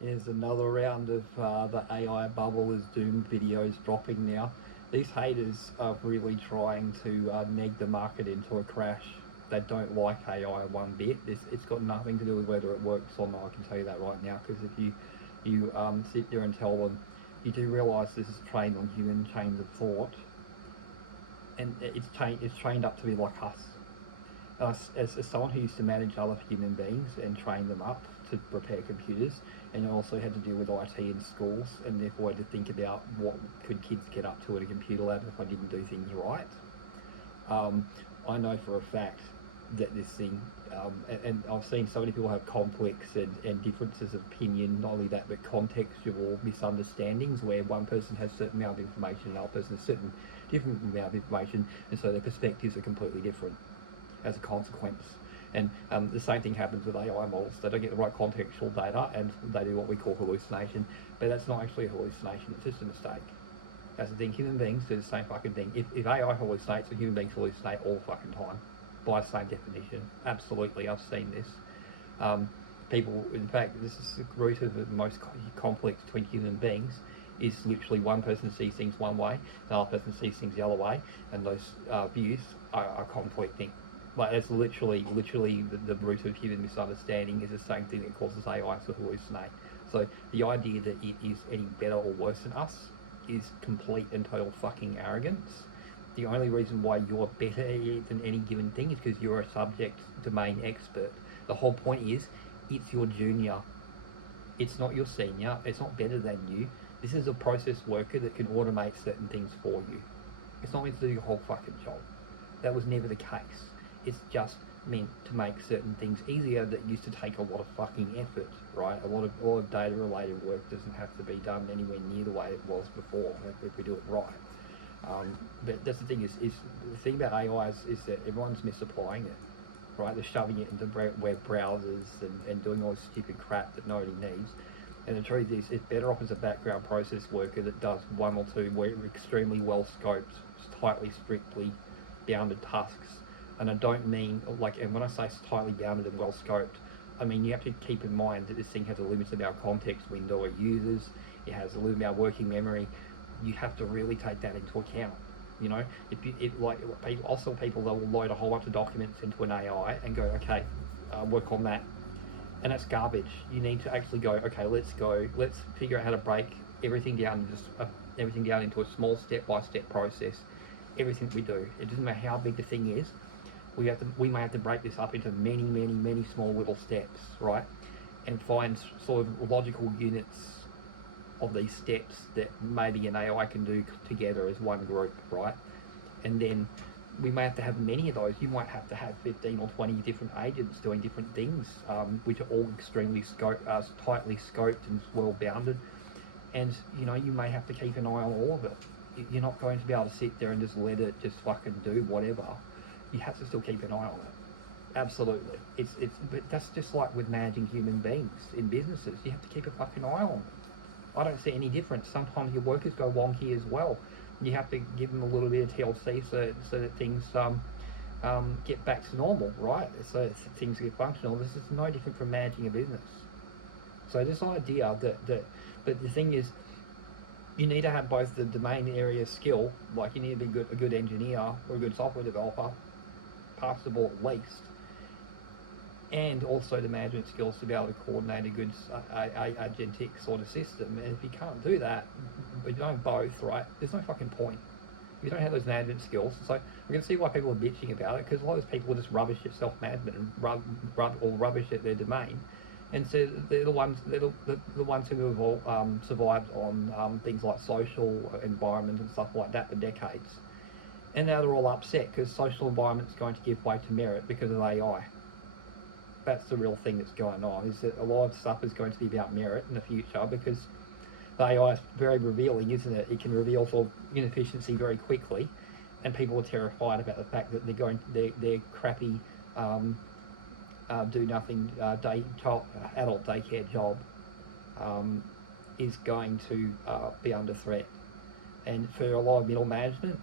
There's another round of the AI bubble as Doom videos dropping now. These haters are really trying to neg the market into a crash. They don't like AI one bit. It's got nothing to do with whether it works or not. I can tell you that right now, because if you sit there and tell them, you do realise this is trained on human chains of thought, and it's trained up to be like us. As someone who used to manage other human beings and train them up to repair computers, and also had to deal with IT in schools, and therefore had to think about what could kids get up to at a computer lab if I didn't do things right. Um, I know for a fact that this thing, and I've seen so many people have conflicts and differences of opinion, not only that, but contextual misunderstandings where one person has a certain amount of information and another person has a certain different amount of information, and so their perspectives are completely different as a consequence. And the same thing happens with AI models. They don't get the right contextual data and they do what we call hallucination, but that's not actually a hallucination, it's just a mistake. That's the thing, human beings do the same fucking thing. If AI hallucinates, then human beings hallucinate all the fucking time, by the same definition. Absolutely, I've seen this. People, in fact, this is the root of the most conflict between human beings, is literally one person sees things one way, another person sees things the other way, and those views are conflicting. Like that's literally the root of human misunderstanding is the same thing that causes AI to hallucinate. So the idea that it is any better or worse than us is complete and total fucking arrogance. The only reason why you're better at it than any given thing is because you're a subject domain expert. The whole point is, it's your junior. It's not your senior. It's not better than you. This is a process worker that can automate certain things for you. It's not meant to do your whole fucking job. That was never the case. It's just meant to make certain things easier that used to take a lot of fucking effort, right? A lot of data related work doesn't have to be done anywhere near the way it was before if we do it right. But that's the thing is the thing about AI is that everyone's misapplying it, right? They're shoving it into web browsers and doing all this stupid crap that nobody needs. And the truth is, it's better off as a background process worker that does one or two extremely well scoped, tightly, strictly bounded tasks. And I don't mean like, and when I say tightly bounded and well scoped, I mean you have to keep in mind that this thing has a limited amount of context window it uses. It has a limited amount of working memory. You have to really take that into account. You know, if you like also people that will load a whole bunch of documents into an AI and go, okay, work on that, and that's garbage. You need to actually go, okay, let's figure out how to break everything down, everything down into a small step-by-step process. Everything we do, it doesn't matter how big the thing is. We may have to break this up into many small little steps, right? And find sort of logical units of these steps that maybe an AI can do together as one group, right? And then we may have to have many of those. You might have to have 15 or 20 different agents doing different things, which are all extremely tightly scoped and well bounded. And you know, you may have to keep an eye on all of it. You're not going to be able to sit there and just let it just fucking do whatever. You have to still keep an eye on it. Absolutely. But that's just like with managing human beings in businesses. You have to keep a fucking eye on them. I don't see any difference. Sometimes your workers go wonky as well. You have to give them a little bit of TLC so that things get back to normal, right? So that things get functional. This is no different from managing a business. So this idea but the thing is, you need to have both the domain area skill, like you need to be a good engineer or a good software developer, passable at least, and also the management skills to be able to coordinate a good agentic sort of system. And if you can't do that, but you don't both, right, there's no fucking point. If you don't have those management skills, so I can see why people are bitching about it, because a lot of those people just rubbish at self-management and rubbish at their domain. And so they're the ones who have all survived on things like social environment and stuff like that for decades. And now they're all upset because social environment is going to give way to merit because of AI. That's the real thing that's going on, is that a lot of stuff is going to be about merit in the future, because the AI is very revealing, isn't it? It can reveal sort of inefficiency very quickly, and people are terrified about the fact that their crappy do nothing adult daycare job is going to be under threat. And for a lot of middle management,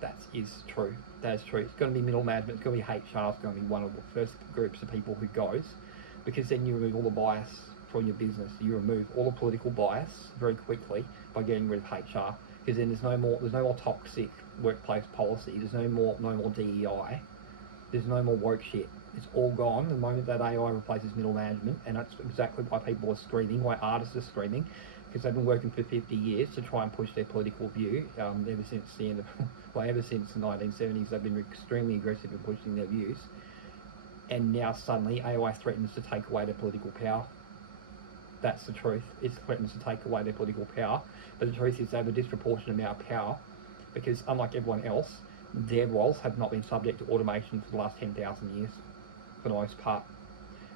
that is true. That is true. It's going to be middle management. It's going to be HR. It's going to be one of the first groups of people who goes, because then you remove all the bias from your business. You remove all the political bias very quickly by getting rid of HR, because then there's no more toxic workplace policy. There's no more DEI. There's no more woke shit. It's all gone the moment that AI replaces middle management, and that's exactly why people are screaming, why artists are screaming, because they've been working for 50 years to try and push their political view. Ever since the end of, ever since the 1970s, they've been extremely aggressive in pushing their views. And now suddenly AI threatens to take away their political power. That's the truth. It threatens to take away their political power. But the truth is they have a disproportionate amount of power, because unlike everyone else, their roles have not been subject to automation for the last 10,000 years, for the most part.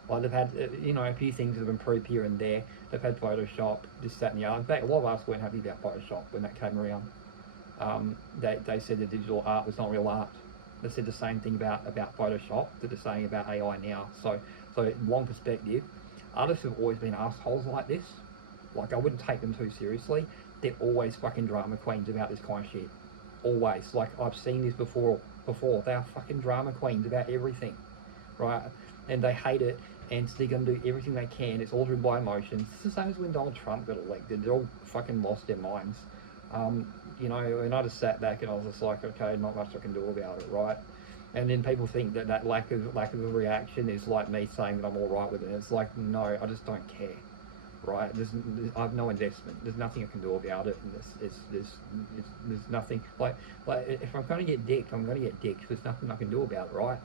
Like they've had, a few things that have improved here and there. They've had Photoshop, this, that, and the other. In fact, a lot of us weren't happy about Photoshop when that came around. They said that digital art was not real art. They said the same thing about Photoshop that they're saying about AI now. So long perspective, artists have always been assholes like this. Like, I wouldn't take them too seriously. They're always fucking drama queens about this kind of shit. Always. Like, I've seen this before. They are fucking drama queens about everything, right? And they hate it, and so they're going to do everything they can. It's all driven by emotions. It's the same as when Donald Trump got elected. They're all fucking lost their minds. And I just sat back and I was just like, okay, not much I can do about it, right? And then people think that lack of a reaction is like me saying that I'm all right with it. It's like, no, I just don't care, right? I have no investment. There's nothing I can do about it. And there's nothing, like if I'm going to get dicked, I'm going to get dicked. There's nothing I can do about it, right?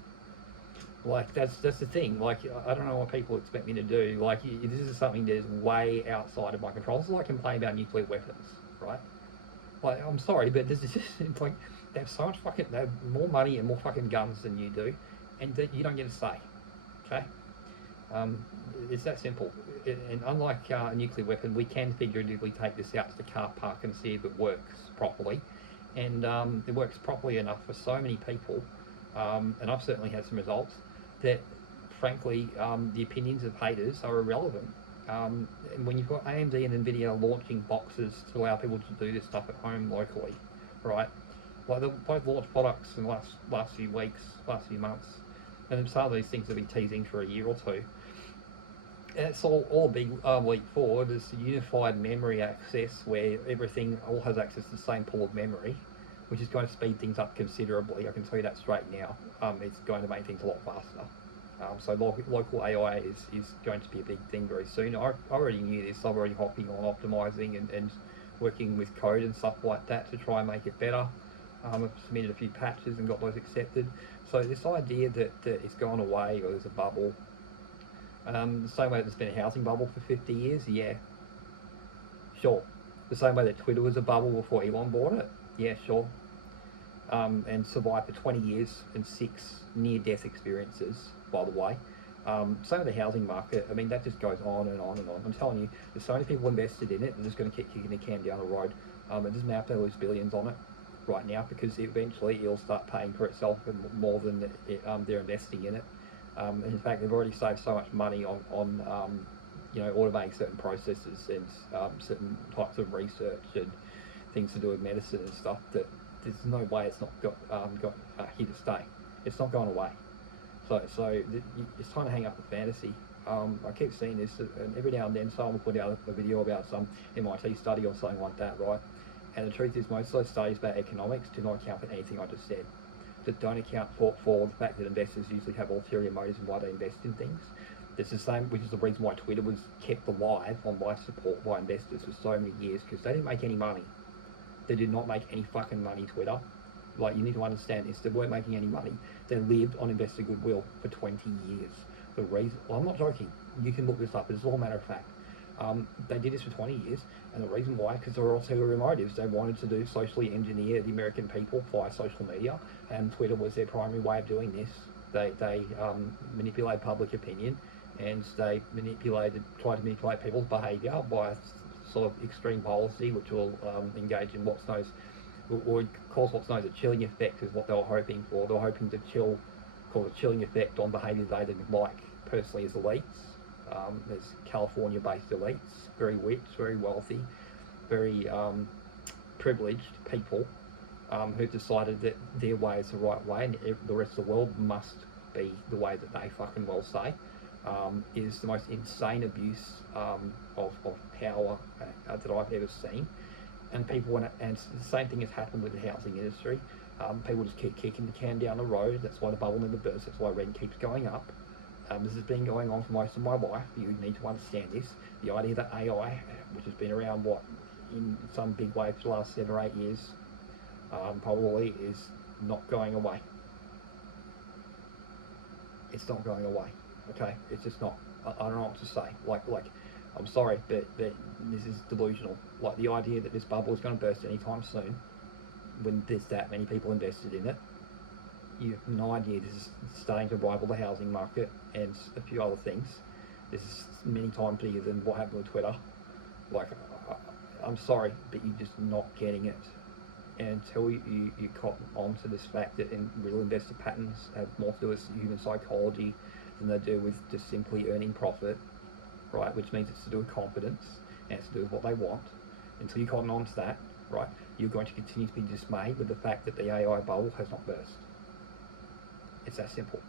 Like, that's the thing. Like, I don't know what people expect me to do. Like, this is something that is way outside of my control. It's like complaining about nuclear weapons, right? Like, I'm sorry, but this is just, it's like, they have so much they have more money and more fucking guns than you do, and that you don't get a say, okay? It's that simple. And unlike a nuclear weapon, we can figuratively take this out to the car park and see if it works properly. And it works properly enough for so many people, and I've certainly had some results, that frankly, the opinions of haters are irrelevant. And when you've got AMD and Nvidia launching boxes to allow people to do this stuff at home locally, right? Like, they've both launched products in the last few weeks, last few months, and some of these things have been teasing for a year or two. And it's all a big leap forward. Is unified memory access, where everything all has access to the same pool of memory, which is going to speed things up considerably. I can tell you that straight now. It's going to make things a lot faster. So local AI is going to be a big thing very soon. I already knew this. I'm already hopping on optimizing and working with code and stuff like that to try and make it better. I've submitted a few patches and got those accepted. So this idea that it's gone away or there's a bubble, the same way there's been a housing bubble for 50 years, yeah, sure. The same way that Twitter was a bubble before Elon bought it, yeah, sure. And survived for 20 years and 6 near-death experiences, by the way. Same with the housing market. I mean, that just goes on and on and on. I'm telling you, there's so many people invested in it, they're just going to keep kicking the can down the road. It doesn't have to lose billions on it right now, because eventually it'll start paying for itself more than they're investing in it. And in fact, they've already saved so much money on automating certain processes and certain types of research and things to do with medicine and stuff, that there's no way it's not got here to stay. It's not going away. So it's time to hang up the fantasy. I keep seeing this, and every now and then someone will put out a video about some MIT study or something like that, right? And the truth is, most of those studies about economics do not account for anything I just said. That don't account for the fact that investors usually have ulterior motives in why they invest in things. It's the same, which is the reason why Twitter was kept alive on life support by investors for so many years, because they didn't make any money. They did not make any fucking money, Twitter. Like, you need to understand this. They weren't making any money. They lived on investor goodwill for 20 years. The reason, well, I'm not joking. You can look this up. It's all a matter of fact. They did this for 20 years, and the reason why, because there were ulterior motives. They wanted to do socially engineer the American people via social media, and Twitter was their primary way of doing this. They manipulate public opinion, and they try to manipulate people's behaviour by sort of extreme policy, which will engage in what's known, or cause what's known as a chilling effect, is what they were hoping for. They were hoping to cause a chilling effect on behaviours they didn't like personally as elites. There's California-based elites, very rich, very wealthy, very privileged people who've decided that their way is the right way, and the rest of the world must be the way that they fucking well say. is the most insane abuse of power that I've ever seen. And people want to, and the same thing has happened with the housing industry. People just keep kicking the can down the road. That's why the bubble never bursts. That's why rent keeps going up. This has been going on for most of my life. You need to understand this. The idea that AI, which has been around in some big way for the last 7 or 8 years, probably is not going away. It's not going away. Okay, it's just not. I don't know what to say. Like, I'm sorry, but this is delusional. Like the idea that this bubble is going to burst anytime soon, when there's that many people invested in it, you have no idea. This is starting to rival the housing market and a few other things. This is many times bigger than what happened with Twitter. Like, I'm sorry, but you're just not getting it. And until you cotton on to this fact that real investor patterns have more to do with human psychology than they do with just simply earning profit, right? Which means it's to do with confidence and it's to do with what they want. Until you cotton on to that, right, you're going to continue to be dismayed with the fact that the AI bubble has not burst. It's that simple.